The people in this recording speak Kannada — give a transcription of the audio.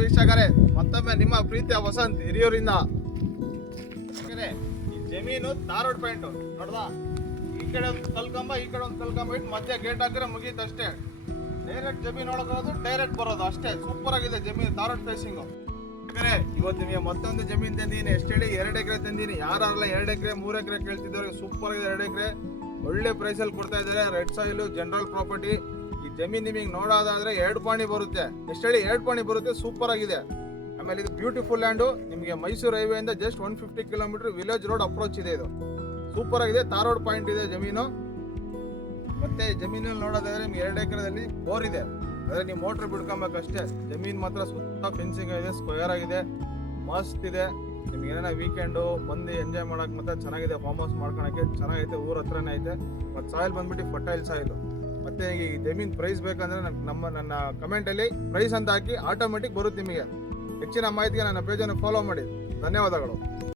ವೀಕ್ಷಕರೇ, ಮತ್ತೊಮ್ಮೆ ನಿಮ್ಮ ಪ್ರೀತಿಯ ವಸಂತ್ ಹಿರಿಯೂರಿಂದ. ಈ ಜಮೀನು ಧಾರವಾಡ ಪಾಯಿಂಟ್ ನೋಡ್ದಾ, ಈ ಕಡೆ ಒಂದು ಕಲ್ಕಂಬ, ಈ ಕಡೆ ಒಂದು ಕಲ್ಕಂಬ ಇಟ್ಟು ಮಧ್ಯೆ ಗೇಟ್ ಹಾಕಿದ್ರೆ ಮುಗೀತು ಅಷ್ಟೇ. ಡೈರೆಕ್ಟ್ ಜಮೀನು ಒಳಗೋದು, ಡೈರೆಕ್ಟ್ ಬರೋದು ಅಷ್ಟೇ. ಸೂಪರ್ ಆಗಿದೆ ಜಮೀನು, ಧಾರವಾಡ ಫೇಸಿಂಗು. ಇವತ್ತು ನಿಮಗೆ ಮತ್ತೊಂದು ಜಮೀನು ತಂದೀನಿ. ಎಷ್ಟು ಹೇಳಿ 2 ಎಕರೆ ತಂದೀನಿ. ಯಾರಲ್ಲ 2 ಎಕರೆ 3 ಎಕರೆ ಕೇಳ್ತಿದ್ದವ್ರಿಗೆ ಸೂಪರ್ ಆಗಿದೆ. 2 ಎಕರೆ ಒಳ್ಳೆ ಪ್ರೈಸಲ್ಲಿ ಕೊಡ್ತಾ ಇದ್ದಾರೆ. Red soil, general property. ಈ ಜಮೀನು ನಿಮಗೆ ನೋಡೋದಾದ್ರೆ 2 ಪಾಣಿ ಬರುತ್ತೆ. ಎಷ್ಟು ಹೇಳಿ 2 ಪಾಣಿ ಬರುತ್ತೆ. ಸೂಪರ್ ಆಗಿದೆ. ಆಮೇಲೆ ಇದು ಬ್ಯೂಟಿಫುಲ್ ಲ್ಯಾಂಡು. ನಿಮಗೆ ಮೈಸೂರು ಹೈವೇಯಿಂದ just 150 kilometre village road approach ಇದೆ. ಇದು ಸೂಪರ್ ಆಗಿದೆ. ಧಾರವಾಡ ಪಾಯಿಂಟ್ ಇದೆ ಜಮೀನು. ಮತ್ತೆ ಜಮೀನಲ್ಲಿ ನೋಡೋದಾದ್ರೆ ನಿಮ್ಗೆ 2 ಎಕರೆದಲ್ಲಿ ಬೋರ್ ಇದೆ. ಆದರೆ ನೀವು ಮೋಟ್ರ್ ಬಿಡ್ಕೊಬೇಕಷ್ಟೇ. ಜಮೀನು ಮಾತ್ರ ಸುತ್ತ ಫೆನ್ಸಿಂಗ್ ಇದೆ, ಸ್ಕ್ವೇರ್ ಆಗಿದೆ, ಮಸ್ತ್ ಇದೆ. ನಿಮ್ಗೆ ಏನಾರ ವೀಕೆಂಡು ಬಂದು ಎಂಜಾಯ್ ಮಾಡಕ್ಕೆ ಮತ್ತೆ ಚೆನ್ನಾಗಿದೆ. ಫಾರ್ಮ್ ಹೌಸ್ ಮಾಡ್ಕೊಳಕ್ಕೆ ಚೆನ್ನಾಗೈತೆ. ಊರ ಹತ್ರನೇ ಐತೆ. ಮತ್ತು ಸಾಯಿಲ್ ಬಂದ್ಬಿಟ್ಟು ಫರ್ಟೈಲ್ ಸಾಯಿಲು. ಮತ್ತೆ ಈ ಜಮೀನ್ ಪ್ರೈಸ್ ಬೇಕಂದ್ರೆ ನನ್ನ ಕಮೆಂಟಲ್ಲಿ ಪ್ರೈಸ್ ಅಂತ ಹಾಕಿ ಆಟೋಮೆಟಿಕ್ ಬರುತ್ತೆ ನಿಮಗೆ. ಹೆಚ್ಚಿನ ಮಾಹಿತಿಗೆ ನನ್ನ ಪೇಜನ್ನು ಫಾಲೋ ಮಾಡಿ. ಧನ್ಯವಾದಗಳು.